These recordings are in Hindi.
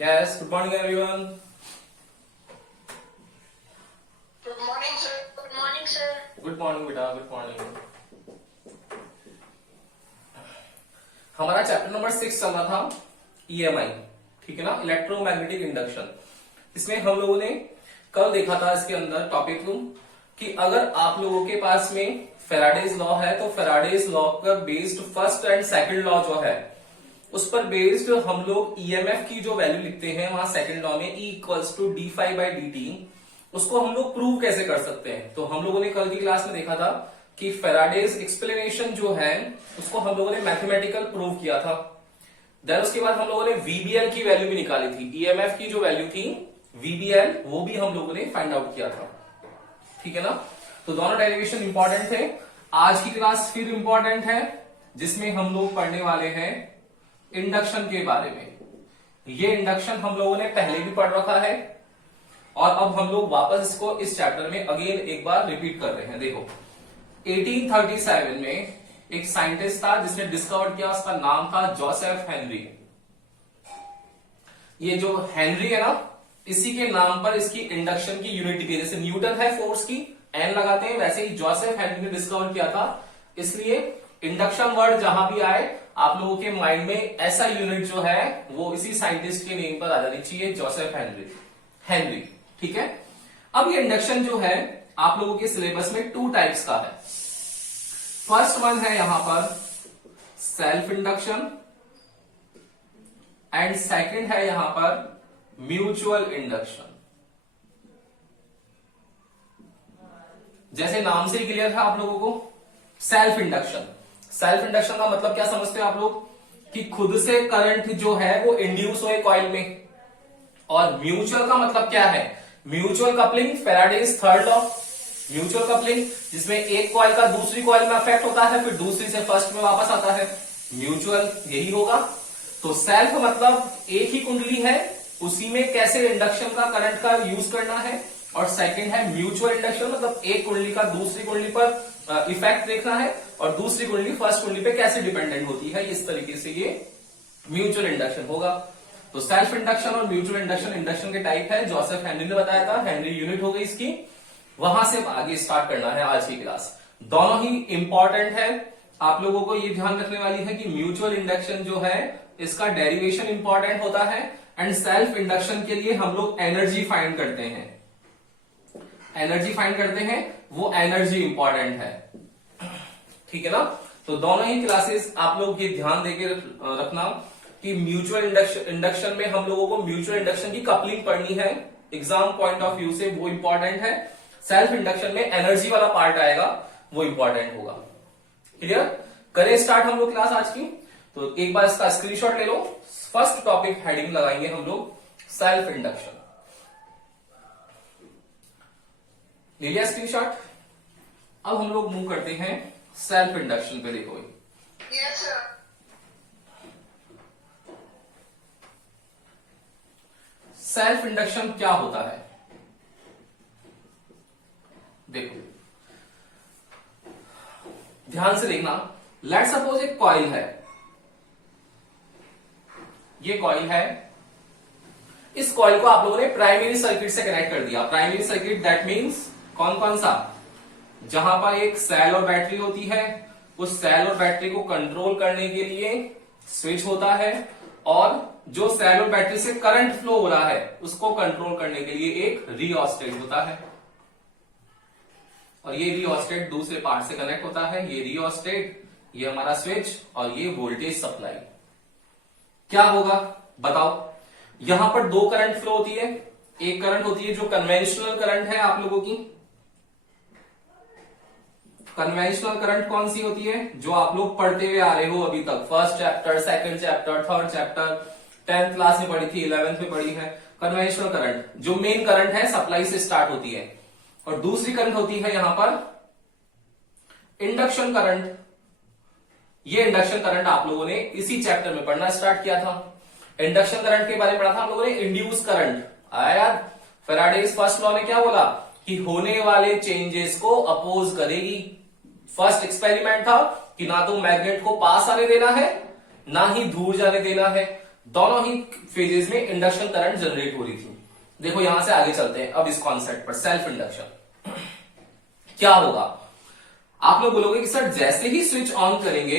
Yes, good morning everyone. Good morning, sir. Good morning, sir. Good morning बेटा, गुड मॉर्निंग. हमारा चैप्टर नंबर 6 चल रहा था EMI, ठीक है ना, इलेक्ट्रोमैग्नेटिक इंडक्शन. इसमें हम लोगों ने कल देखा था इसके अंदर टॉपिक कि अगर आप लोगों के पास में फेराडेज लॉ है तो फेराडेज लॉ पर based first and second law जो है उस पर बेस्ड हम लोग ईएमएफ की जो वैल्यू लिखते हैं वहां सेकंड लॉ में E equals to D phi by D T, उसको हम लोग प्रूव कैसे कर सकते हैं. तो हम लोगों ने कल की क्लास में देखा था कि फेराडेज एक्सप्लेनेशन जो है उसको हम लोगों ने मैथमेटिकल प्रूव किया था. देन उसके बाद हम लोगों ने वीबीएल की वैल्यू भी निकाली थी. ईएमएफ की जो वैल्यू थी वीबीएल वो भी हम लोगों ने फाइंड आउट किया था, ठीक है ना. तो दोनों डेरिवेशन इंपॉर्टेंट थे. आज की क्लास फिर इंपॉर्टेंट है जिसमें हम लोग पढ़ने वाले हैं इंडक्शन के बारे में. ये इंडक्शन हम लोगों ने पहले भी पढ़ रखा है और अब हम लोग वापस इसको इस चैप्टर में अगेन एक बार रिपीट कर रहे हैं. देखो 1837 में एक साइंटिस्ट था जिसने डिस्कवर किया, उसका नाम था जोसेफ हेनरी. ये जो हेनरी है ना, इसी के नाम पर इसकी इंडक्शन की यूनिट की, जैसे न्यूटन है फोर्स की एन लगाते हैं, वैसे ही जोसेफ हेनरी ने डिस्कवर किया था. इसलिए इंडक्शन वर्ड जहां भी आए आप लोगों के माइंड में ऐसा यूनिट जो है वो इसी साइंटिस्ट के नेम पर आ जानी चाहिए, जोसेफ हेनरी. ठीक है. अब ये इंडक्शन जो है आप लोगों के सिलेबस में 2 टाइप्स का है. फर्स्ट वन है यहां पर सेल्फ इंडक्शन एंड सेकंड है यहां पर म्यूचुअल इंडक्शन. जैसे नाम से ही क्लियर है आप लोगों को. सेल्फ इंडक्शन का मतलब क्या समझते हो आप लोग कि खुद से करंट जो है वो इंड्यूस हुए कॉइल में. और म्यूचुअल का मतलब क्या है? Mutual coupling, Faraday's third law. Mutual coupling जिसमें एक कॉइल का दूसरी कॉइल में अफेक्ट होता है, फिर दूसरी से फर्स्ट में वापस आता है. म्यूचुअल यही होगा. तो सेल्फ मतलब एक ही कुंडली है, उसी में कैसे इंडक्शन का करंट का यूज करना है. और सेकंड है म्यूचुअल इंडक्शन, मतलब एक कुंडली का दूसरी कुंडली पर इफेक्ट देखना है और दूसरी कुंडली फर्स्ट कुंडली पे कैसे डिपेंडेंट होती है. इस तरीके से ये म्यूचुअल इंडक्शन होगा. तो सेल्फ इंडक्शन और म्यूचुअल इंडक्शन के टाइप है. जोसेफ हेनरी ने बताया था, हेनरी यूनिट हो गई इसकी. वहां से आगे स्टार्ट करना है आज की क्लास. दोनों ही इंपॉर्टेंट है. आप लोगों को ये ध्यान रखने वाली है कि म्यूचुअल इंडक्शन जो है इसका डेरिवेशन इंपॉर्टेंट होता है एंड सेल्फ इंडक्शन के लिए हम लोग एनर्जी फाइंड करते हैं. वो एनर्जी इंपॉर्टेंट है, ठीक है ना. तो दोनों ही क्लासेस आप लोग ये ध्यान देके रखना कि म्यूचुअल इंडक्शन में हम लोगों को म्यूचुअल इंडक्शन की कपलिंग पढ़नी है. एग्जाम पॉइंट ऑफ व्यू से वो इंपॉर्टेंट है. सेल्फ इंडक्शन में एनर्जी वाला पार्ट आएगा, वो इंपॉर्टेंट होगा. क्लियर. करें स्टार्ट हम लोग क्लास आज की. तो एक बार इसका स्क्रीनशॉट ले लो. फर्स्ट टॉपिक हेडिंग लगाएंगे हम लोग सेल्फ इंडक्शन. ले लिया स्क्रीनशॉट. अब हम लोग मूव करते हैं सेल्फ इंडक्शन पे. देखो Yes, sir. सेल्फ इंडक्शन क्या होता है. देखो ध्यान से देखना. लेट सपोज एक कॉइल है. ये कॉइल है. इस कॉइल को आप लोगों ने प्राइमरी सर्किट से कनेक्ट कर दिया. प्राइमरी सर्किट दैट मींस कौन कौन सा? जहां पर एक सेल और बैटरी होती है, उस सेल और बैटरी को कंट्रोल करने के लिए स्विच होता है और जो सेल और बैटरी से करंट फ्लो हो रहा है उसको कंट्रोल करने के लिए एक रिओस्टेट होता है. और ये रिओस्टेट दूसरे पार्ट से कनेक्ट होता है. ये रिओस्टेट, ये हमारा स्विच और ये वोल्टेज सप्लाई. क्या होगा बताओ. यहां पर 2 करंट फ्लो होती है. एक करंट होती है जो कन्वेंशनल करंट है आप लोगों की. कन्वेंशनल करंट कौन सी होती है? जो आप लोग पढ़ते हुए आ रहे हो अभी तक. First chapter, second chapter, third chapter, 10th class में पढ़ी थी, 11th में पढ़ी है. कन्वेंशनल करंट जो मेन करंट है, सप्लाई से स्टार्ट होती है. और दूसरी करंट होती है यहां पर इंडक्शन करंट. ये इंडक्शन करंट आप लोगों ने इसी चैप्टर में पढ़ना स्टार्ट किया था. इंडक्शन करंट के बारे में पढ़ा था हम लोगों ने. इंड्यूस करंट आया याद. फेराडेज फर्स्ट लॉ ने क्या बोला कि होने वाले चेंजेस को अपोज करेगी. फर्स्ट एक्सपेरिमेंट था कि ना तो मैग्नेट को पास आने देना है ना ही दूर जाने देना है. दोनों ही फेजेस में इंडक्शन करंट जनरेट हो रही थी। देखो यहां से आगे चलते हैं अब इस कॉन्सेप्ट पर, सेल्फ इंडक्शन क्या होगा। आप लोग बोलोगे कि सर जैसे ही स्विच ऑन करेंगे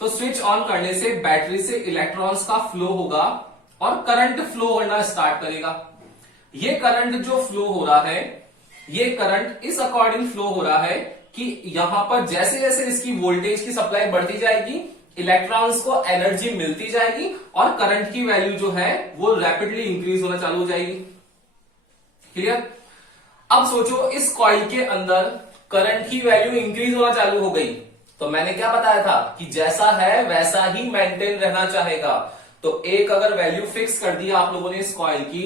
तो स्विच ऑन करने से बैटरी से इलेक्ट्रॉन्स का फ्लो होगा और करंट फ्लो करना स्टार्ट करेगा। ये करंट जो फ्लो हो रहा है, ये करंट इस अकॉर्डिंग फ्लो हो रहा है कि यहां पर जैसे जैसे इसकी वोल्टेज की सप्लाई बढ़ती जाएगी, इलेक्ट्रॉन्स को एनर्जी मिलती जाएगी और करंट की वैल्यू जो है वो रैपिडली इंक्रीज होना चालू हो जाएगी। क्लियर? अब सोचो इस कॉइल के अंदर करंट की वैल्यू इंक्रीज होना चालू हो गई, तो मैंने क्या बताया था कि जैसा है वैसा ही मेंटेन रहना चाहेगा। तो एक अगर वैल्यू फिक्स कर दिया आप लोगों ने इस कॉइल की,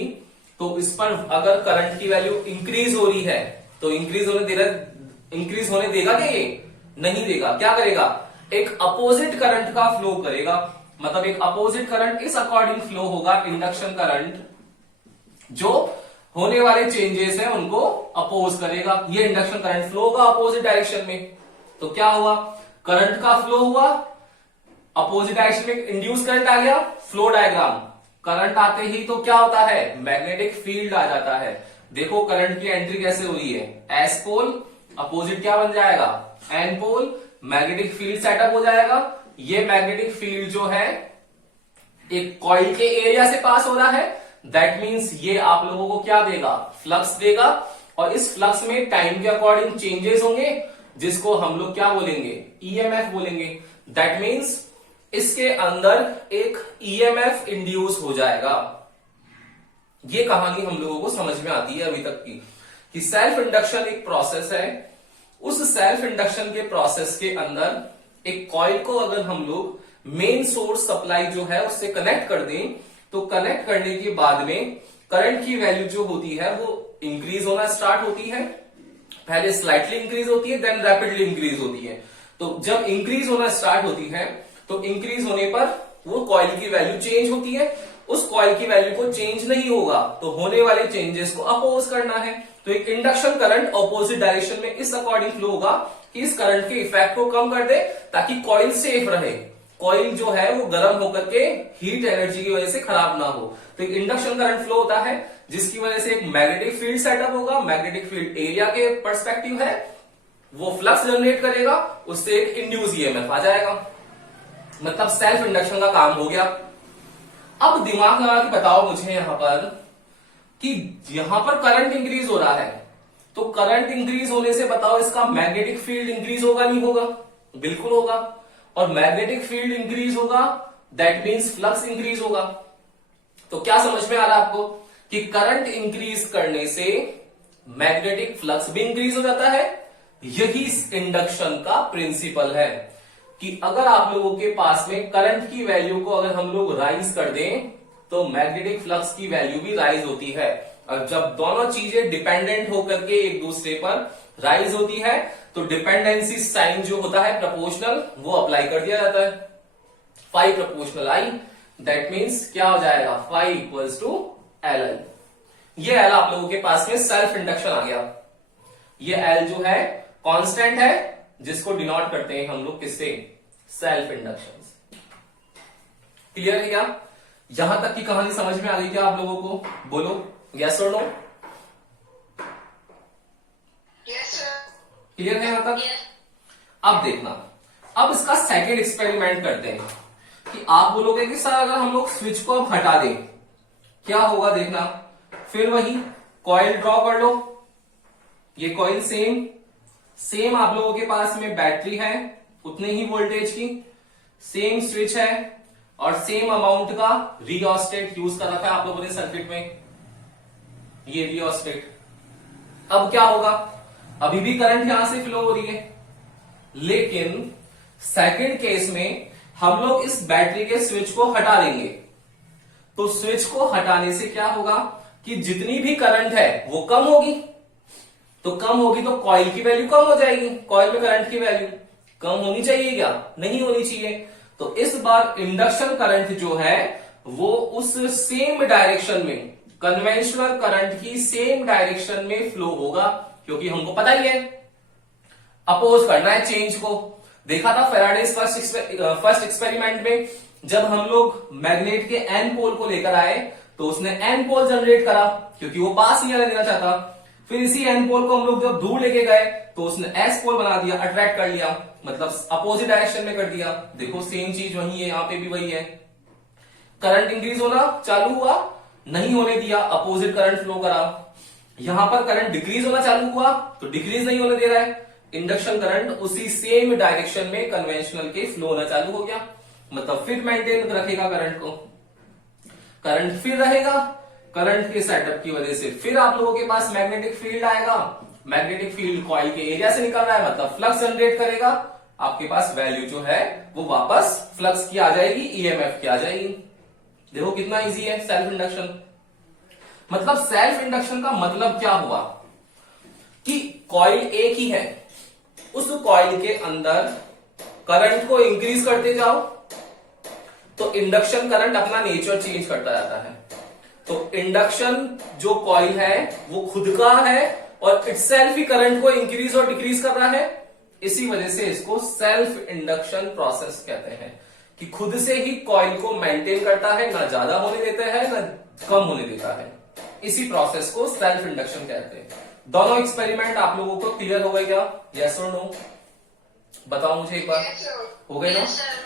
तो इस पर अगर करंट की वैल्यू इंक्रीज हो रही है तो इंक्रीज होने देगा क्या? ये नहीं देगा। क्या करेगा? एक अपोजिट करंट का फ्लो करेगा, मतलब एक अपोजिट करंट इस अकॉर्डिंग फ्लो होगा, इंडक्शन करंट जो होने वाले चेंजेस हैं उनको अपोज करेगा। ये इंडक्शन करंट फ्लो होगा अपोजिट डायरेक्शन में। तो क्या हुआ? करंट का फ्लो हुआ, अपोजिट डायरेक्शन में इंड्यूस करंट आ गया। फ्लो डायग्राम, करंट आते ही तो क्या होता है? मैग्नेटिक फील्ड आ जाता है। देखो करंट की एंट्री कैसे हो रही है, एस पोल, अपोजिट क्या बन जाएगा? N pole, magnetic field setup हो जाएगा। ये मैग्नेटिक फील्ड जो है एक कॉइल के एरिया से पास हो रहा है, दैट मीन्स ये आप लोगों को क्या देगा? फ्लक्स देगा। और इस फ्लक्स में टाइम के अकॉर्डिंग चेंजेस होंगे, जिसको हम लोग क्या बोलेंगे? ईएमएफ बोलेंगे। दैट मीन्स इसके अंदर एक ईएमएफ इंड्यूस हो जाएगा। ये कहानी हम लोगों को समझ में आती है अभी तक की, कि सेल्फ इंडक्शन एक प्रोसेस है। उस सेल्फ इंडक्शन के प्रोसेस के अंदर एक कॉइल को अगर हम लोग मेन सोर्स सप्लाई जो है उससे कनेक्ट कर दें, तो कनेक्ट करने के बाद में करंट की वैल्यू जो होती है वो इंक्रीज होना स्टार्ट होती है। पहले स्लाइटली इंक्रीज होती है, देन रैपिडली इंक्रीज होती है। तो जब इंक्रीज होना स्टार्ट होती है तो इंक्रीज होने पर वो कॉइल की वैल्यू चेंज होती है। उस कॉइल की वैल्यू को चेंज नहीं होगा तो होने वाले चेंजेस को अपोज करना है। तो एक इंडक्शन करंट ऑपोजिट डायरेक्शन में इस अकॉर्डिंग फ्लो होगा कि इस करंट के इफेक्ट को कम कर दे ताकि कॉइल सेफ रहे। कॉइल जो है वो गर्म होकर के हीट एनर्जी की वजह से खराब ना हो। तो एक इंडक्शन करंट फ्लो होता है जिसकी वजह से एक मैग्नेटिक फील्ड सेटअप होगा। मैग्नेटिक फील्ड एरिया के पर्सपेक्टिव है, वो फ्लक्स जनरेट करेगा, उससे एक इंड्यूस ईएमएफ आ जाएगा। मतलब सेल्फ इंडक्शन का काम हो गया। अब दिमाग लगा के बताओ मुझे यहां पर कि यहां पर करंट इंक्रीज हो रहा है, तो करंट इंक्रीज होने से बताओ इसका मैग्नेटिक फील्ड इंक्रीज होगा नहीं होगा? बिल्कुल होगा। और मैग्नेटिक फील्ड इंक्रीज होगा, दैट मीन्स फ्लक्स इंक्रीज होगा। तो क्या समझ में आ रहा है आपको कि करंट इंक्रीज करने से मैग्नेटिक फ्लक्स भी इंक्रीज हो जाता है। यही इंडक्शन का प्रिंसिपल है कि अगर आप लोगों के पास में करंट की वैल्यू को अगर हम लोग राइज कर दें तो मैग्नेटिक फ्लक्स की वैल्यू भी राइज होती है। और जब दोनों चीजें डिपेंडेंट होकर के एक दूसरे पर राइज होती है तो डिपेंडेंसी साइन जो होता है प्रोपोर्शनल, वो अप्लाई कर दिया जाता है। Phi proportional I, that means क्या हो जाएगा? Phi equals to L I. ये एल आप लोगों के पास में सेल्फ इंडक्शन आ गया। ये एल जो है कांस्टेंट है जिसको डिनोट करते हैं हम लोग किससे? Self induction. क्लियर है क्या? यहां तक की कहानी समझ में आ गई क्या आप लोगों को? बोलो यस और नो। Yes, sir. क्लियर है यहां तक? Yes. अब देखना, अब इसका सेकंड एक्सपेरिमेंट करते हैं कि आप बोलोगे कि सर अगर हम लोग स्विच को अब हटा दें क्या होगा? देखना, फिर वही कॉइल ड्रॉ कर लो। ये कॉइल सेम आप लोगों के पास में बैटरी है उतने ही वोल्टेज की, सेम स्विच है और सेम अमाउंट का रियोस्टेट यूज कर रखा है आप लोगों ने सर्किट में, ये रियोस्टेट। अब क्या होगा? अभी भी करंट यहां से फ्लो हो रही है, लेकिन सेकंड केस में हम लोग इस बैटरी के स्विच को हटा देंगे। तो स्विच को हटाने से क्या होगा कि जितनी भी करंट है वो कम होगी। तो कम होगी तो कॉइल की वैल्यू कम हो जाएगी। कॉइल में करंट की वैल्यू कम होनी चाहिए क्या? नहीं होनी चाहिए। तो इस बार इंडक्शन करंट जो है वो उस सेम डायरेक्शन में, कन्वेंशनल करंट की सेम डायरेक्शन में फ्लो होगा, क्योंकि हमको पता ही है अपोज करना है चेंज को। देखा था फेराडेज फर्स्ट एक्सपेरिमेंट में जब हम लोग मैग्नेट के एन पोल को लेकर आए तो उसने एन पोल जनरेट करा क्योंकि वो पास नहीं आने देना चाहता। फिर इसी एन पोल को हम लोग जब दूर लेके गए तो उसने एस पोल बना दिया, अट्रैक्ट कर लिया, मतलब अपोजिट डायरेक्शन में कर दिया। देखो सेम चीज वही है, यहां पे भी वही है। करंट इंक्रीज होना चालू हुआ, नहीं होने दिया, अपोजिट करंट फ्लो करा। यहां पर करंट डिक्रीज होना चालू हुआ तो डिक्रीज नहीं होने दे रहा है, इंडक्शन करंट उसी सेम डायरेक्शन में कन्वेंशनल के फ्लो होना चालू हो गया, मतलब फिर मेंटेन रखेगा करंट को। करंट फिर रहेगा, करंट के सेटअप की वजह से फिर आप लोगों के पास मैग्नेटिक फील्ड आएगा। मैग्नेटिक फील्ड कॉइल के एरिया से निकल रहा है, मतलब फ्लक्स जनरेट करेगा। आपके पास वैल्यू जो है वो वापस फ्लक्स की आ जाएगी, ईएमएफ की आ जाएगी। देखो कितना इजी है सेल्फ इंडक्शन। मतलब सेल्फ इंडक्शन का मतलब क्या हुआ कि कॉइल एक ही है, उस कॉइल के अंदर करंट को इंक्रीज करते जाओ तो इंडक्शन करंट अपना नेचर चेंज करता जाता है। तो इंडक्शन जो कॉइल है वो खुद का है और इटसेल्फ ही करंट को इंक्रीज और डिक्रीज कर रहा है। इसी वजह से इसको सेल्फ इंडक्शन प्रोसेस कहते हैं कि खुद से ही कॉइल को मेंटेन करता है, ना ज्यादा होने देता है ना कम होने देता है। इसी प्रोसेस को सेल्फ इंडक्शन कहते हैं। दोनों एक्सपेरिमेंट आप लोगों को क्लियर हो गए क्या? यस और नो बताओ मुझे एक बार। Yes, sir. हो गए ना? Yes, sir.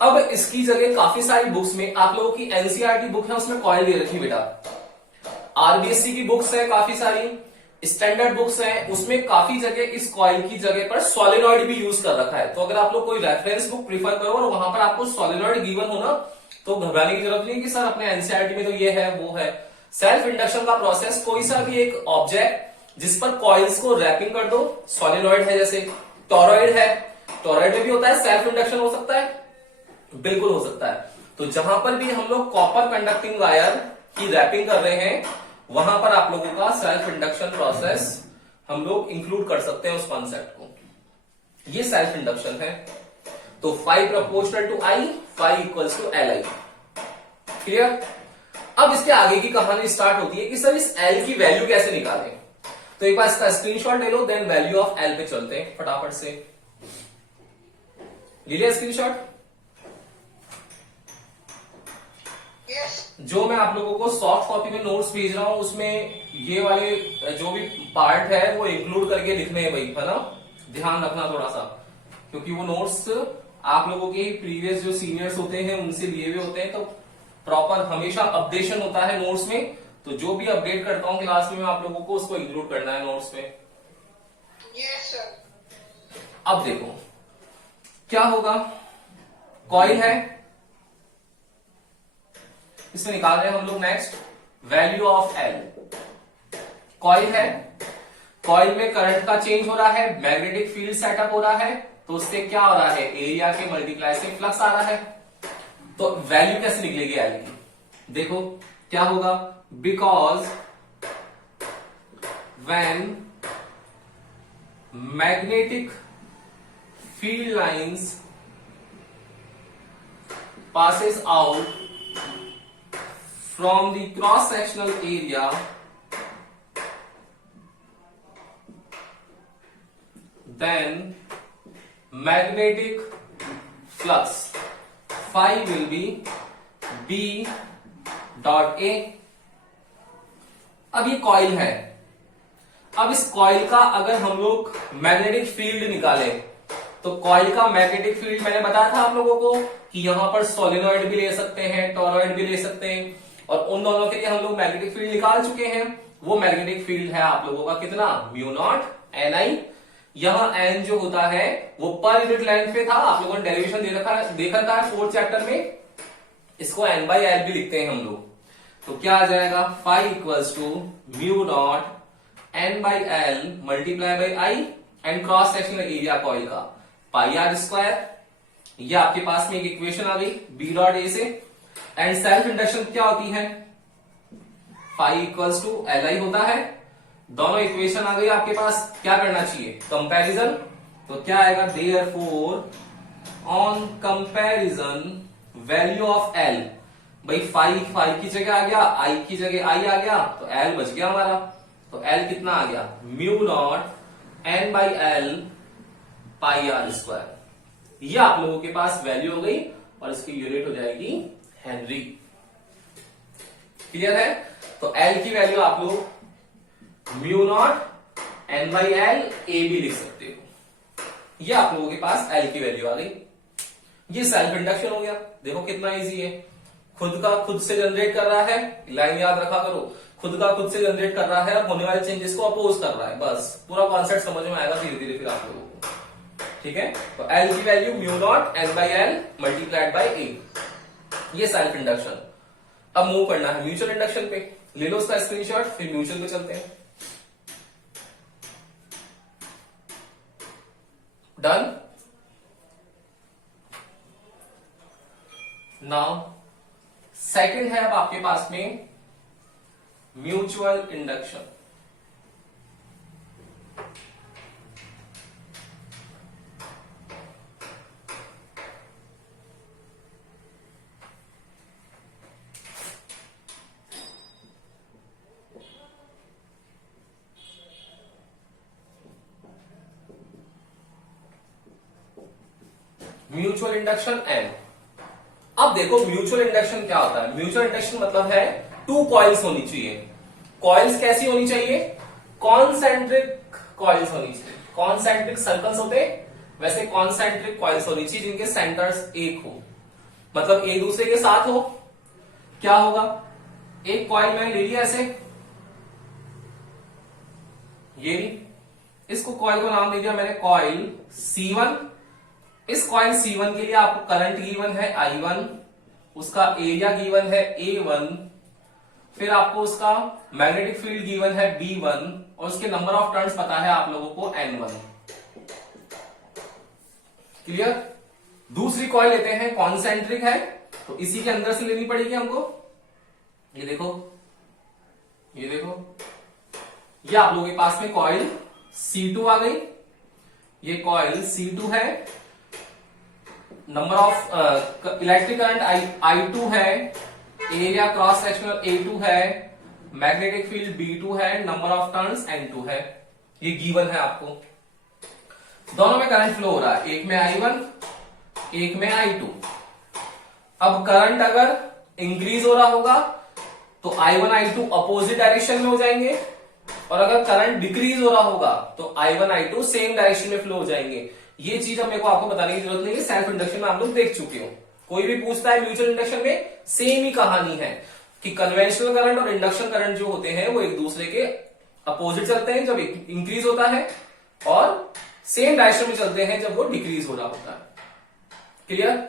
अब इसकी जगह काफी सारी बुक्स में आप लोगों की एनसीईआरटी बुक है उसमें कॉइल दे रखी बेटा। आरबीएससी की बुक्स है काफी सारी, स्टैंडर्ड बुक्स है, उसमें काफी जगह इस कॉइल की जगह पर सोलेनॉइड भी यूज कर रखा है। तो अगर आप लोग कोई रेफरेंस बुक प्रीफर करो और वहां पर आपको सोलेनॉइड गिवन हो ना तो घबराने की जरूरत नहीं कि सर अपने एनसीईआरटी में तो ये है वो है। सेल्फ इंडक्शन का प्रोसेस कोई सा भी एक ऑब्जेक्ट जिस पर कॉइल्स को रैपिंग कर दो, सोलेनॉइड है जैसे टॉरॉइड है, टॉरॉइड में भी होता है सेल्फ इंडक्शन हो सकता है, बिल्कुल हो सकता है। तो जहां पर भी हम लोग कॉपर कंडक्टिंग वायर की रैपिंग कर रहे हैं वहां पर आप लोगों का सेल्फ इंडक्शन प्रोसेस हम लोग इंक्लूड कर सकते हैं उस कॉन्सेप्ट को। ये सेल्फ इंडक्शन है। तो phi proportional to I, phi equals to L I. Clear? अब इसके आगे की कहानी स्टार्ट होती है कि सर इस एल की वैल्यू कैसे निकालें। तो एक बार इसका स्क्रीनशॉट ले लो, देन वैल्यू ऑफ एल पे चलते हैं फटाफट से। ले लिया स्क्रीनशॉट? Yes. जो मैं आप लोगों को सॉफ्ट कॉपी में नोट्स भेज रहा हूं उसमें ये वाले जो भी पार्ट है वो इंक्लूड करके लिखने हैं भाई, है ना? ध्यान रखना थोड़ा सा, क्योंकि वो नोट्स आप लोगों के प्रीवियस जो सीनियर्स होते हैं उनसे लिए हुए होते हैं। तो प्रॉपर हमेशा अपडेशन होता है नोट्स में, तो जो भी अपडेट करता हूं क्लास में मैं आप लोगों को उसको इंक्लूड करना है नोट्स में। Yes, sir. अब देखो क्या होगा, कॉइल है, इसमें निकाल रहे हैं हम लोग next value of L. Coil है, कॉइल में करंट का चेंज हो रहा है, मैग्नेटिक फील्ड सेटअप हो रहा है, तो उससे क्या हो रहा है, एरिया के मल्टीप्लाई से फ्लक्स आ रहा है। तो वैल्यू कैसे निकलेगी एल की? देखो क्या होगा, because when magnetic field lines passes out from the cross sectional area then magnetic flux phi will be B dot A। अब ये कॉइल है, अब इस कॉइल का अगर हम लोग मैग्नेटिक फील्ड निकालें तो कॉइल का मैग्नेटिक फील्ड मैंने बताया था आप लोगों को कि यहां पर सोलेनॉइड भी ले सकते हैं, टॉरॉइड भी ले सकते हैं, और उन दोनों के लिए हम लोग मैग्नेटिक फील्ड निकाल चुके हैं। वो मैग्नेटिक फील्ड है आप लोगों का कितना, म्यू नॉट एन आई। यहां एन जो होता है वो पर यूनिट लेंथ पे था, आप लोगों ने डेरिवेशन देखा था 4th चैप्टर में। इसको एन बाई एल भी लिखते हैं हम लोग। तो क्या आ जाएगा, phi equals to mu naught N by L multiply by I and cross sectional area coil का पाई आर स्क्वायर। ये आपके पास में एक इक्वेशन आ गई बी डॉट ए से। एंड सेल्फ इंडक्शन क्या होती है, phi equals to L I होता है। दोनों इक्वेशन आ गई आपके पास, क्या करना चाहिए, कंपैरिजन। तो क्या आएगा, therefore on comparison value of L, भाई फाई की जगह आ गया, आई की जगह आई आ गया, तो एल बच गया हमारा। तो एल कितना आ गया, mu naught N by L pi are square. ये आप लोगों के पास वैल्यू हो गई और इसकी यूनिट हो जाएगी हेनरी। क्लियर है? तो एल की वैल्यू आप लोग mu naught N by L A भी लिख सकते हो। ये आप लोगों के पास एल की वैल्यू आ गई। ये सेल्फ इंडक्शन हो गया। देखो कितना इजी है, खुद का खुद से जनरेट कर रहा है, लाइन याद रखा करो, खुद का खुद से जनरेट कर रहा है और होने वाले चेंजेस को अपोज कर रहा है। बस पूरा कॉन्सेप्ट समझ में आएगा धीरे धीरे फिर आप लोगों को। ठीक है, तो एल की value mu naught N by L multiplied by A, ये सेल्फ इंडक्शन। अब मूव करना है म्यूचुअल इंडक्शन पे। ले लो उसका स्क्रीनशॉट, फिर म्यूचुअल पे चलते हैं। डन। नाउ सेकंड है अब आपके पास में mutual induction. Mutual induction N. अब देखो म्यूचुअल इंडक्शन क्या होता है। म्यूचुअल इंडक्शन मतलब है टू कॉइल्स होनी चाहिए। कॉइल्स कैसी होनी चाहिए? कॉन्सेंट्रिक कॉइल्स होनी चाहिए। कॉन्सेंट्रिक सर्कल्स होते वैसे कॉन्सेंट्रिक कॉइल्स होनी चाहिए जिनके सेंटर्स एक हो, मतलब एक दूसरे के साथ हो। क्या होगा, एक कॉइल मैंने ले लिया ऐसे, ये इसको कॉइल को नाम दे दिया मैंने कॉइल C1। इस कॉइल C1 के लिए आपको करंट गिवन है I1, उसका एरिया गिवन है A1, फिर आपको उसका मैग्नेटिक फील्ड गिवन है B1 और उसके नंबर ऑफ टर्न्स पता है आप लोगों को N1। क्लियर? दूसरी कॉइल लेते हैं, कॉन्सेंट्रिक है तो इसी के अंदर से लेनी पड़ेगी हमको। ये देखो, ये देखो, ये आप लोगों के पास में कॉइल C2 आ गई। ये कॉइल C2 है, number of electric current I2 है, एरिया क्रॉस सेक्शनल A2 है, मैग्नेटिक फील्ड B2 है, नंबर ऑफ टर्न्स N2 है। ये गिवन है आपको। दोनों में करंट फ्लो हो रहा है, एक में I1 एक में I2। अब करंट अगर इंक्रीज हो रहा होगा तो I1 I2 अपोजिट डायरेक्शन में हो जाएंगे, और अगर करंट डिक्रीज हो रहा होगा तो I1 I2 सेम डायरेक्शन में फ्लो हो जाएंगे। ये चीज अब मेरे को आपको बताने की जरूरत नहीं है, सेल्फ इंडक्शन में आप लोग देख चुके हो। कोई भी पूछता है म्यूचुअल इंडक्शन में सेम ही कहानी है कि कन्वेंशनल करंट और इंडक्शन करंट जो होते हैं वो एक दूसरे के अपोजिट चलते हैं जब इंक्रीज होता है, और सेम डायरेक्शन में चलते हैं जब वो डिक्रीज हो रहा होता है। क्लियर?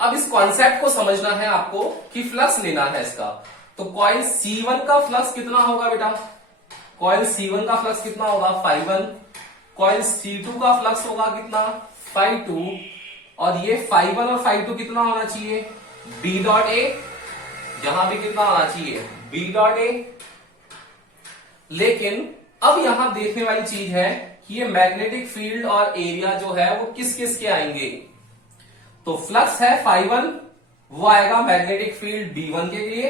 अब इस कॉन्सेप्ट को समझना है आपको कि फ्लक्स लेना है इसका। तो कॉइल C1 का फ्लक्स कितना होगा बेटा? कॉइल C1 का फ्लक्स कितना होगा? Φ1। कॉइल C2 का फ्लक्स होगा कितना? Φ2। और ये Φ1 और Φ2 कितना होना चाहिए? B dot A। यहां भी कितना होना चाहिए? B dot A। लेकिन अब यहां देखने वाली चीज है कि ये मैग्नेटिक फील्ड और एरिया जो है वो किस किस के आएंगे। तो फ्लक्स है Φ1, वो आएगा मैग्नेटिक फील्ड B1 के लिए,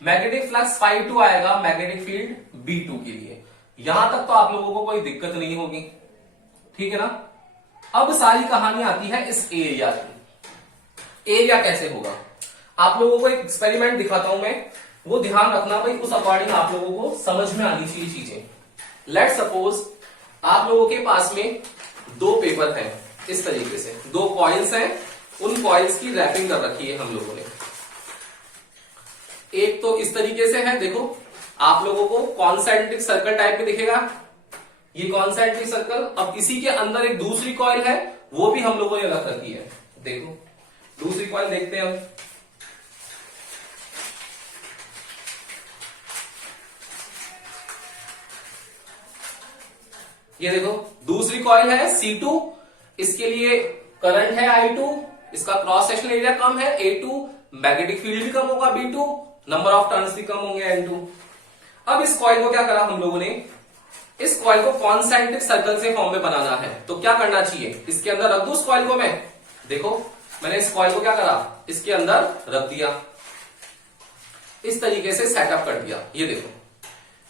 मैग्नेटिक फ्लक्स Φ2 आएगा मैग्नेटिक फील्ड B2 के लिए। यहां तक तो आप लोगों को कोई दिक्कत नहीं होगी, ठीक है ना? अब सारी कहानी आती है इस एरिया की। एरिया कैसे होगा? आप लोगों को एक एक्सपेरिमेंट दिखाता हूं मैं, वो ध्यान रखना भाई, उस अकॉर्डिंग आप लोगों को समझ में आनी चाहिए चीजें। लेट सपोज आप लोगों के पास में दो पेपर हैं, इस तरीके से दो कॉइल्स हैं, उन कॉइल्स की रैपिंग कर रखी है हम लोगों ने। एक तो इस तरीके से है, देखो आप लोगों को कॉन्सेंट्रिक सर्कल टाइप में दिखेगा, ये कॉन्सेंट्रिक सर्कल। अब इसी के अंदर एक दूसरी कॉइल है, वो भी हम लोगों ने रख रखी है। देखो दूसरी कॉइल देखते हैं हम। ये देखो दूसरी कॉइल है C2, इसके लिए करंट है I2, इसका क्रॉस सेक्शनल एरिया कम है A2, मैग्नेटिक फील्ड भी कम होगा B2, नंबर ऑफ टर्न्स भी कम होंगे N2। अब इस कॉइल को क्या करा हम लोगों ने, इस कॉइल को कॉन्सेंट्रिक सर्कल से फॉर्म में बनाना है। तो क्या करना चाहिए, इसके अंदर रख दूं उस कॉइल को मैं। देखो मैंने इस कॉइल को क्या करा, इसके अंदर रख दिया, इस तरीके से सेटअप कर दिया। ये देखो,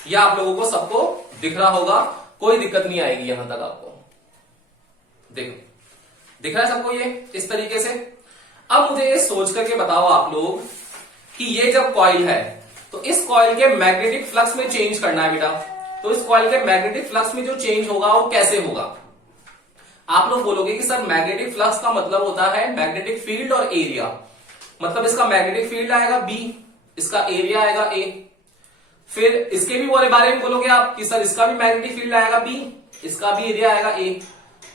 ये आप लोगों को सबको दिख रहा होगा, कोई दिक्कत नहीं आएगी यहां तक आपको। देखो दिख रहा है सबको ये इस तरीके से। अब मुझे ये सोच करके बताओ आप लोग कि ये जब कॉइल है तो इस कॉइल के मैग्नेटिक फ्लक्स में चेंज करना है बेटा। तो इस कॉइल के मैग्नेटिक फ्लक्स में जो चेंज होगा वो कैसे होगा? आप लोग बोलोगे कि सर मैग्नेटिक फ्लक्स का मतलब होता है मैग्नेटिक फील्ड और एरिया। मतलब इसका मैग्नेटिक फील्ड आएगा B, इसका एरिया आएगा A। फिर इसके भी बारे में बोलोगे आप कि सर इसका भी मैग्नेटिक फील्ड आएगा B, इसका भी एरिया आएगा A।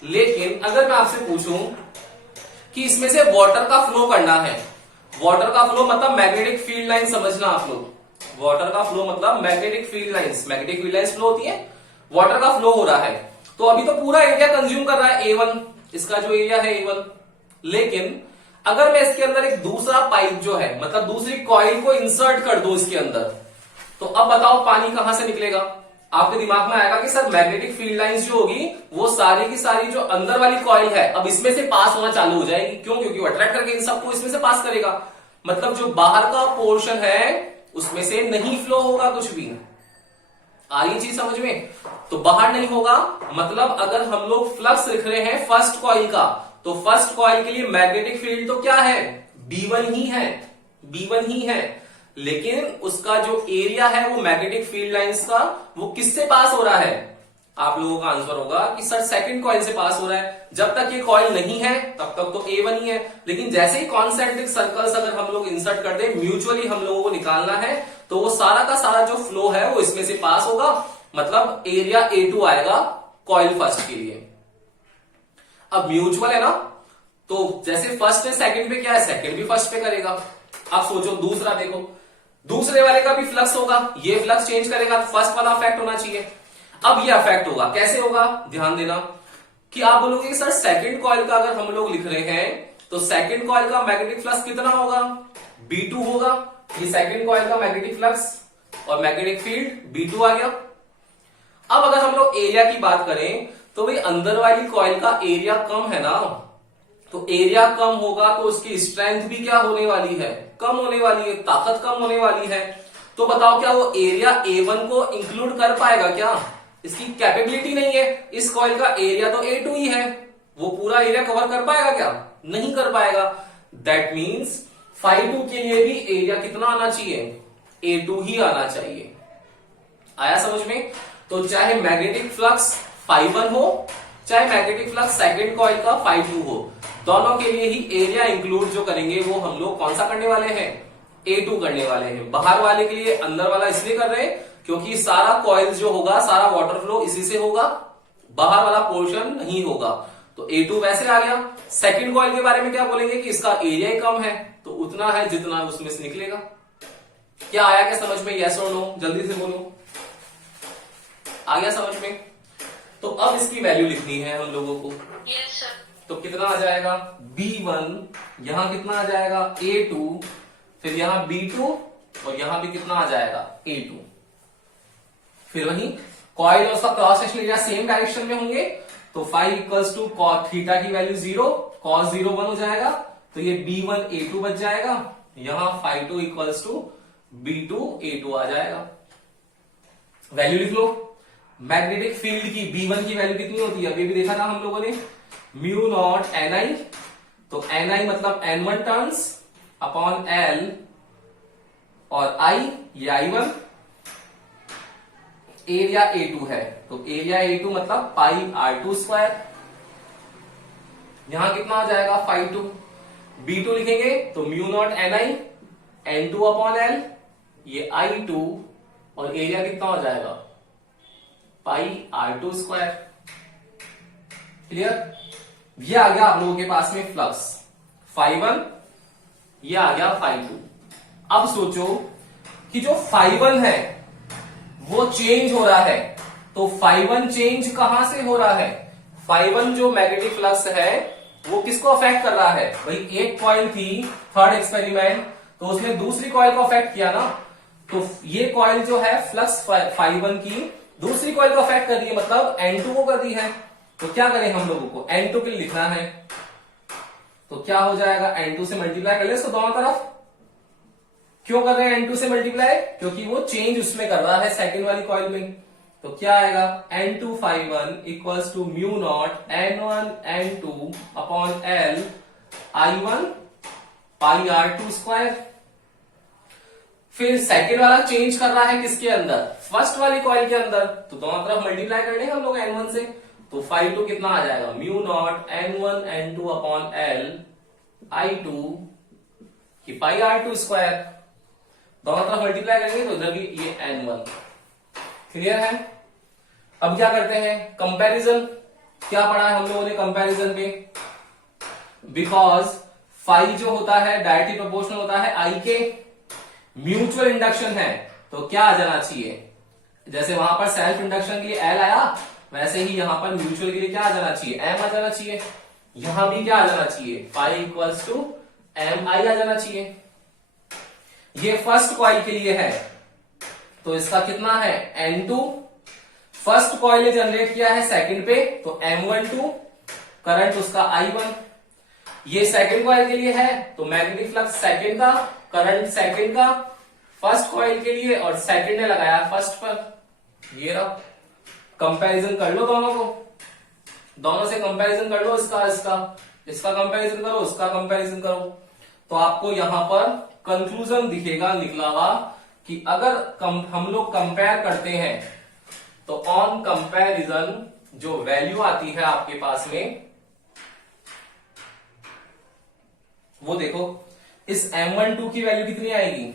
लेकिन अगर मैं आपसे पूछूं कि इसमें से वाटर का फ्लो करना है, वाटर का फ्लो मतलब मैग्नेटिक फील्ड लाइन, समझना आप लोग, वाटर का फ्लो मतलब magnetic field lines, magnetic field lines flow होती है, वाटर का फ्लो हो रहा है। तो अभी तो पूरा एरिया कंज्यूम कर रहा है A1, इसका जो एरिया है A1। लेकिन अगर मैं इसके अंदर एक दूसरा पाइप जो है मतलब दूसरी कॉइल को इंसर्ट कर दूं इसके अंदर, तो अब बताओ पानी कहां से निकलेगा? आपके दिमाग में आएगा कि सर मैग्नेटिक फील्ड लाइंस जो होगी वो सारी की सारी जो अंदर वाली कॉइल है अब इसमें से पास होना चालू हो जाएगी। क्यों? क्योंकि वो अट्रैक्ट करके इन सबको इसमें से पास करेगा। मतलब जो बाहर का पोर्शन है उसमें से नहीं फ्लो होगा कुछ भी। आ रही चीज समझ में? तो बाहर नहीं होगा, मतलब अगर हम लोग फ्लक्स लिख रहे हैं फर्स्ट कॉइल का, तो फर्स्ट कॉइल के लिए मैग्नेटिक फील्ड तो क्या है? B1 ही है, B1 ही है। लेकिन उसका जो एरिया है वो मैग्नेटिक फील्ड लाइंस का वो किससे पास हो रहा है? आप लोगों का आंसर होगा कि सर सेकंड कॉइल से पास हो रहा है। जब तक ये कॉइल नहीं है तब तक तो A1 ही है। लेकिन जैसे ही कॉन्सेंट्रिक सर्कल्स अगर हम लोग इंसर्ट कर दे, म्यूचुअली हम लोगों को निकालना है, तो वो सारा का सारा जो फ्लो है वो इसमें से पास होगा। मतलब एरिया A2 आएगा कॉइल फर्स्ट के लिए। अब म्यूचुअल है ना, तो जैसे फर्स्ट है सेकंड पे क्या है, सेकंड भी फर्स्ट पे करेगा। अब सोचो दूसरा, देखो दूसरे वाले का भी फ्लक्स होगा, ये फ्लक्स चेंज करेगा तो फर्स्ट वाला अफेक्ट होना चाहिए। अब ये अफेक्ट होगा, कैसे होगा? ध्यान देना कि आप बोलोगे सर सेकंड कॉइल का अगर हम लोग लिख रहे हैं तो सेकंड कॉइल का मैग्नेटिक फ्लक्स कितना होगा? B2 होगा। ये सेकंड कॉइल का मैग्नेटिक फ्लक्स और मैग्नेटिक फील्ड B2 आ गया। अब अगर हम लोग एरिया की बात करें तो भाई अंदर वाली कॉइल का एरिया कम है ना, तो एरिया कम होगा तो उसकी स्ट्रेंथ भी क्या होने वाली है? कम होने वाली है, ताकत कम होने वाली है। तो बताओ क्या वो एरिया A1 को इंक्लूड कर पाएगा क्या? इसकी कैपेबिलिटी नहीं है। इस कॉइल का एरिया तो A2 ही है, वो पूरा एरिया कवर कर पाएगा क्या? नहीं कर पाएगा। दैट मीन्स φ2 के लिए भी एरिया कितना आना चाहिए? A2 ही आना चाहिए। आया समझ में? तो चाहे मैग्नेटिक फ्लक्स φ1 हो चाहे मैग्नेटिक फ्लक्स सेकंड कॉइल का φ2 हो, दोनों के लिए ही एरिया इंक्लूड जो करेंगे वो हम लोग कौन सा करने वाले हैं? A2 करने वाले हैं। बाहर वाले के लिए अंदर वाला इसलिए कर रहे हैं क्योंकि सारा कॉइल जो होगा, सारा वाटर फ्लो इसी से होगा, बाहर वाला पोर्शन नहीं होगा। तो A2 वैसे आ गया। सेकंड कॉइल के बारे में क्या बोलेंगे कि इसका एरिया ही कम है, तो उतना है जितना उसमें से निकलेगा। क्या आया क्या समझ में? यस और नो? जल्दी से बोलो, आ गया समझ में? तो अब इसकी वैल्यू लिखनी है हम लोगों को। Yes sir. तो कितना आ जाएगा? B1, यहां कितना आ जाएगा? A2, फिर यहां B2 और यहां भी कितना आ जाएगा? A2। फिर वही कॉइल और उसका cross sectional area same direction में होंगे, तो फाइव इक्वल्स टू थीटा की वैल्यू 0, cos 0 1 हो जाएगा, तो ये B1 A2 बच जाएगा। यहां φ2 इक्वल्स टू B2 A2 आ जाएगा। वैल्यू लिख लो। मैग्नेटिक फील्ड की B1 की वैल्यू कितनी होती है? अभी भी देखा था हम लोगों ने, म्यू नॉट Ni। तो Ni मतलब N1 टर्न्स अपॉन L और I, ये I1। एरिया A2 है, तो एरिया A2 मतलब पाई R2 स्क्वायर। यहां कितना आ जाएगा? φ2। B2 लिखेंगे तो mu naught Ni, N2 upon L, ये I2, और एरिया कितना हो जाएगा? पाई R2 स्क्वायर। क्लियर? ये आ गया आप लोगों के पास में फ्लक्स φ1, ये आ गया φ2। अब सोचो कि जो φ1 है वो चेंज हो रहा है, तो φ1 चेंज कहां से हो रहा है? φ1 जो मैग्नेटिक फ्लक्स है वो किसको अफेक्ट कर रहा है? भाई एक कॉइल थी थर्ड एक्सपेरिमेंट, तो उसने दूसरी कॉइल को अफेक्ट किया ना, तो ये कॉइल जो है फ्लक्स φ1 की दूसरी कॉइल को अफेक्ट कर रही है, मतलब N2 को कर दी है। तो क्या करें हम लोगों को? N2 के लिए लिखना है, तो क्या हो जाएगा? N2 से मल्टीप्लाई कर ले इसको दोनों तरफ। क्यों कर रहे हैं N2 से मल्टीप्लाई? क्योंकि वो चेंज उसमें कर रहा है सेकंड वाली कॉइल में। तो क्या आएगा? N2 φ1 equals to mu naught N1 N2 upon L I1 pi r two square. फिर सेकेंड वाला चेंज कर रहा है किसके अंदर, फर्स्ट वाली कॉइल के अंदर, तो दोनों तरफ मल्टीप्लाई कर लेंगे हम लोग N1 से, तो 5 कितना आ जाएगा, mu naught N1 N2 upon L I2 कि पाई आर टू स्क्वायर। दोनों तरफ मल्टीप्लाई करेंगे तो इधर भी ये N1। क्लियर है। अब क्या करते हैं, कंपैरिजन। क्या पढ़ा है हम लोगों ने कंपैरिजन पे, बिकॉज फाई जो होता है डायरेक्टली प्रोपोर्शनल होता है आई के, म्यूचुअल इंडक्शन है तो क्या आ जाना चाहिए, जैसे वहां पर सेल्फ इंडक्शन के लिए एल आया वैसे ही यहां पर म्यूचुअल के लिए क्या आ जाना चाहिए, एम आ जाना चाहिए। यहां भी क्या आ जाना चाहिए, फाई इक्वल्स टू एम आई आ जाना चाहिए। ये फर्स्ट कॉइल के लिए है तो इसका कितना है N2, फर्स्ट कॉइल ने जनरेट किया है सेकंड पे तो M12 करंट उसका I1। ये सेकंड कॉइल के लिए है तो मैग्नेटिक फ्लक्स सेकंड का, करंट सेकंड का फर्स्ट कॉइल के लिए, और सेकंड ने लगाया फर्स्ट पर। ये रहा, कंपैरिजन कर लो दोनों को, दोनों से कंपैरिजन कर लो, इसका कंपैरिजन करो, उसका कंपैरिजन करो, तो आपको यहां पर कंक्लूजन दिखेगा निकला हुआ कि अगर हम लोग कंपेयर करते हैं तो ऑन कंपैरिजन जो वैल्यू आती है आपके पास में वो देखो, इस M12 की वैल्यू कितनी आएगी,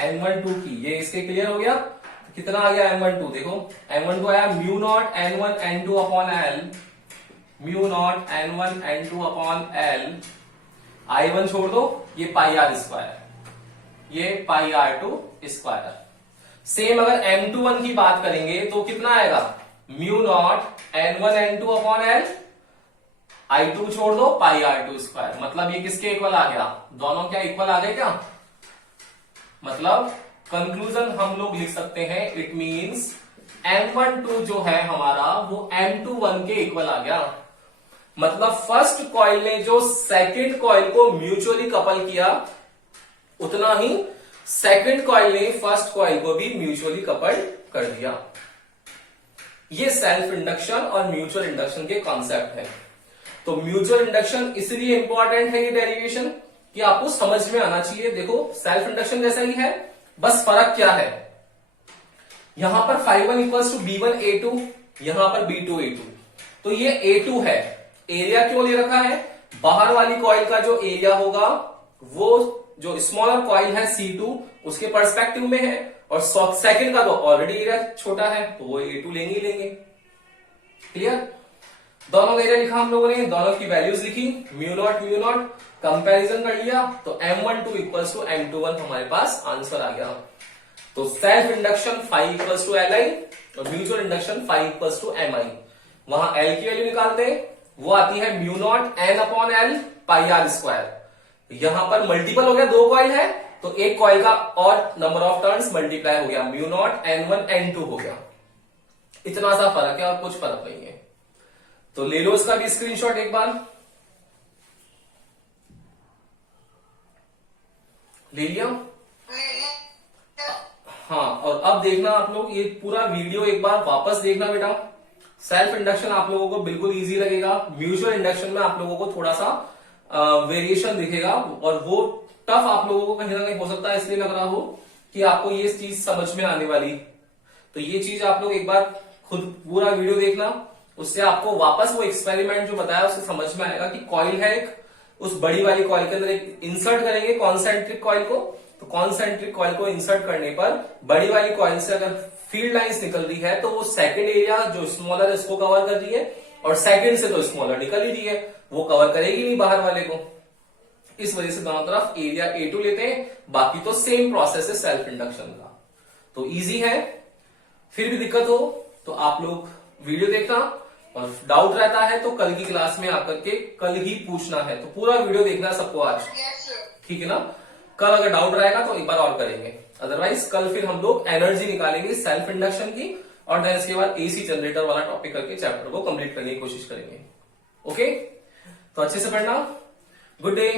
M12 की, ये इसके क्लियर हो गया, कितना आ गया M12, देखो M12 आया mu naught N1 N2 upon L, mu naught N1 N2 upon L, I1 छोड़ दो, ये पाई आर स्क्वायर, ये पाई आर टू स्क्वायर। सेम अगर M21 की बात करेंगे तो कितना आएगा, mu naught N1 N2 upon L, I2 छोड़ दो, पाई आर टू स्क्वायर। मतलब ये किसके इक्वल आ गया, दोनों क्या इक्वल आ गए क्या, मतलब कंक्लूजन हम लोग लिख सकते हैं, इट मींस M12 जो है हमारा वो M21 के इक्वल आ गया। मतलब फर्स्ट कॉइल ने जो सेकंड कॉइल को म्यूचुअली कपल किया उतना ही सेकंड कॉइल ने फर्स्ट कॉइल को भी म्यूचुअली कपल कर दिया। ये सेल्फ इंडक्शन और म्यूचुअल इंडक्शन के कॉन्सेप्ट है। तो म्यूचुअल इंडक्शन इसलिए इंपॉर्टेंट है ये डेरिवेशन कि आपको समझ में आना चाहिए। देखो सेल्फ इंडक्शन जैसा ही है, बस फर्क क्या है, यहां पर φ1 इक्वल्स टू B1 A2, यहां पर B2 A2, तो ये A2 है। एरिया क्यों ले रखा है, बाहर वाली कॉइल का जो एरिया होगा वो जो स्मॉलर कॉइल है C2 उसके पर्सपेक्टिव में है, और सेकंड का तो ऑलरेडी एरिया छोटा है तो वो A2 लेंगे ही लेंगे। क्लियर। दोनों का एरिया लिखा हम लोगों ने, दोनों की वैल्यूज लिखी, म्यू नॉट कंपैरिजन कर लिया तो M12 इक्वल्स टू M21 हमारे पास आंसर आ गया। तो self induction φ equals to Li और mutual induction φ equals to Mi। वहां L की वैल्यू निकालते हैं, वो आती है mu naught N upon L pi are square. यहां पर मल्टीपल हो गया, दो कॉइल है तो एक कॉइल का और नंबर ऑफ टर्न्स मल्टीप्लाई हो गया, म्यू नॉट N1 N2 हो गया। इतना सा फर्क है और कुछ फर्क नहीं है। तो ले लो इसका भी स्क्रीनशॉट एक बार, ले लिया। हाँ, और अब देखना आप लोग ये पूरा वीडियो एक बार वापस देखना बेटा। सेल्फ इंडक्शन आप लोगों को बिल्कुल इजी लगेगा, म्यूचुअल इंडक्शन में आप लोगों को थोड़ा सा वेरिएशन दिखेगा और वो टफ आप लोगों को कहीं ना कहीं हो सकता है इसलिए लग रहा हो कि आपको ये चीज समझ में आने वाली। तो ये चीज आप लोग एक बार खुद पूरा वीडियो देखना, उससे आपको वापस वो एक्सपेरिमेंट जो बताया उससे समझ में आएगा कि कॉइल है एक, उस बड़ी वाली कॉइल के अंदर एक इंसर्ट करेंगे कॉन्सेंट्रिक कॉइल को, तो कॉन्सेंट्रिक कॉइल को इंसर्ट करने पर बड़ी वाली कॉइल से अगर फील्ड लाइंस निकल रही है तो वो सेकंड एरिया जो स्मॉलर है उसको कवर कर रही है, और सेकंड से तो स्मॉलर निकल ही रही है, वो कवर करेगी नहीं बाहर वाले को। इस वजह से दोनों तरफ एरिया A2 लेते हैं, बाकी तो सेम प्रोसेस है सेल्फ इंडक्शन का। तो इजी है। फिर भी दिक्कत हो तो आप लोग वीडियो देखना, और डाउट रहता है तो कल की क्लास में आकर के कल ही पूछना है। तो पूरा वीडियो देखना सबको आज, Yes, sir. ठीक है ना। कल अगर डाउट रहेगा तो एक बार और करेंगे, अदरवाइज कल फिर हम लोग एनर्जी निकालेंगे सेल्फ इंडक्शन की, और देन इसके बाद AC जनरेटर वाला टॉपिक करके चैप्टर को कंप्लीट करने की कोशिश करेंगे। ओके, तो अच्छे से पढ़ना। Good day.